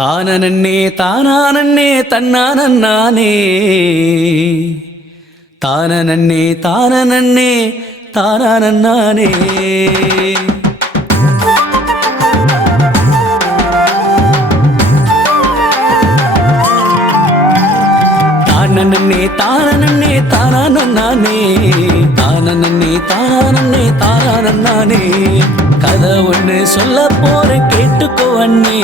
தானனன்னே தானானன்னே தன்னானே தானனன்னே தானனன்னே தானானே தானனன்னே தானனன்னே தானானே தானனன்னே தானனன்னே தானானே கதை ஒண்ணு சொல்ல போறேன் கேட்டுக்கோ அண்ணே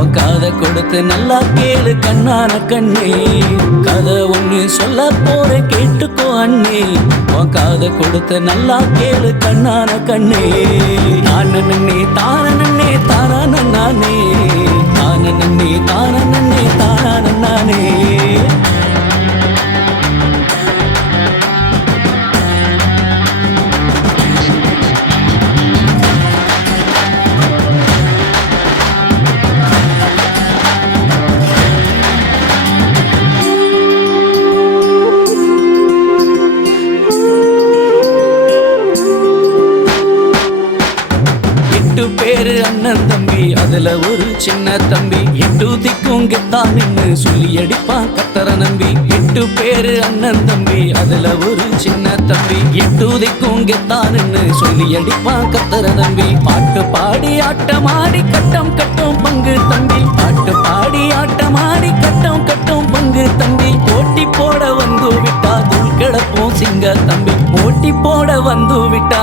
உன் காதை கொடுத்து நல்லா கேளு கண்ணான கண்ணே கதை ஒண்ணு சொல்ல போறேன் கேட்டுக்கோ அண்ணே உன் காதை கொடுத்து நல்லா கேளு கண்ணான கண்ணே தானனன்னே தானனன்னே தானானே தானனன்னே தானனன்னே தானானே பேரு அண்ணன் தம்பி அதுல ஒரு சின்ன தம்பி எட்டு திக்கும் கெத்தான்னு சொல்லி அடிப்பான் கத்தர நம்பி 8 பேரு அண்ணன் தம்பி அதுல ஒரு சின்ன தம்பி எட்டு திக்கும் கெத்தான்னு சொல்லி அடிப்பான் கத்தர நம்பி பாட்டு பாடி ஆட்டமாடி கட்டம் கட்டும் பங்கு தம்பி பாட்டு பாடி ஆட்டமாடி கட்டம் கட்டும் பங்கு தம்பி போட்டி போட வந்து விட்டா தூள் கிளப்போம் சிங்க தம்பி போட்டி போட வந்து விட்டா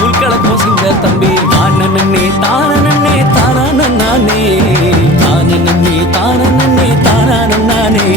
தூள் கிளப்போம் சிங்க தம்பி தானனன்னே தானனன்னே தானானே தானனன்னே தானனன்னே தானானே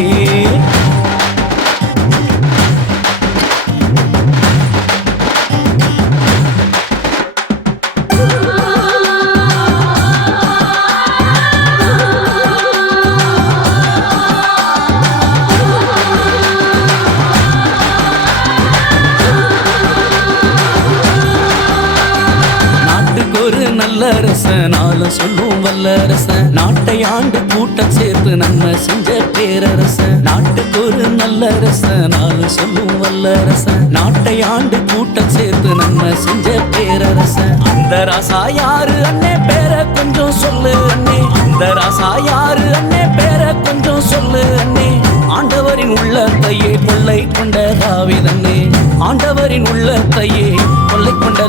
நல்ல ரச நாலு சொல்லும் வல்ல ரச நாட்டை ஆண்டு கூட்டம் சேர்த்து நன்மை செஞ்ச பேரரச நாட்டுக்கு ஒரு நல்ல ரச நாலு சொல்லும் வல்ல ரச நாட்டை ஆண்டு கூட்டம் சேர்த்து நன்மை செஞ்ச பேரரச அந்த ராசா யாரு அண்ணே பேர கொஞ்சம் சொல்லு அண்ணே அந்த ராசா யாரு அண்ணே பேர கொஞ்சம் சொல்லு அண்ணே ஆண்டவரின் உள்ளத்தையே கொள்ளை கொண்ட தாவீதண்ணே ஆண்டவரின் உள்ளத்தையே கொள்ளை கொண்ட